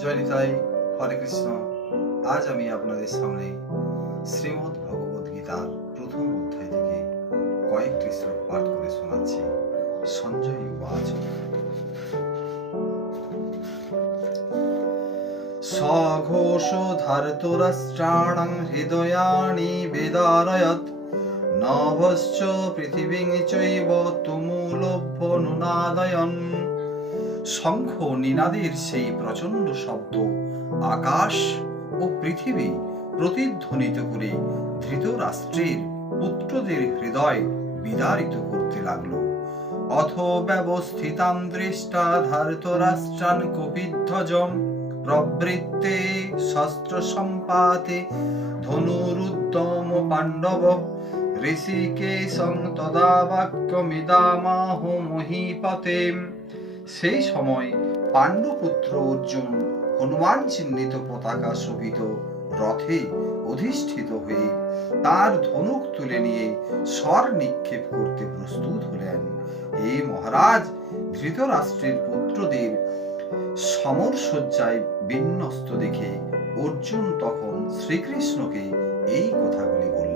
জয় নিতাই, হরে কৃষ্ণ। আজ আমি আপনাদের সামনে শ্রীমদ্ ভগবদ গীতার প্রথম অধ্যায় থেকে কয়েকটি শ্লোক পাঠ করে শোনাচ্ছি। সঞ্জয় উবাচ সঘোষধার্তরাষ্ট্রাণং হৃদয়ানি বেদারয়ৎ নভশ্চ পৃথিবীং চৈব তুমুলভ্য নুনাদয়ন। শঙ্খ নিনাদের সেই প্রচণ্ড শব্দ আকাশ ও পৃথিবী প্রতিধ্বনিত করে ধৃতরাষ্ট্রের পুত্রদের হৃদয় বিদারিত করতে লাগলো। অথ ব্যবস্থিতাম দৃষ্টা ধার্তরাষ্ট্রান কপিধ্বজম প্রবৃত্তে শস্ত্র সম্পাতে ধনুরুদ্যম পাণ্ডব ঋষিকেশং তদা বাক্যমিদামাহ মহীপতে। সেই সময় পাণ্ডুপুত্র অর্জুন হনুমান চিহ্নিত পতাকা শোভিত রথে অধিষ্ঠিত হয়ে তার ধনুক তুলে নিয়ে স্বর নিক্ষেপ করতে প্রস্তুত হলেন। হে মহারাজ, ধৃতরাষ্ট্রের পুত্রদের সমরসজ্জায় বিন্যস্ত দেখে অর্জুন তখন শ্রীকৃষ্ণকে এই কথাগুলি বললেন।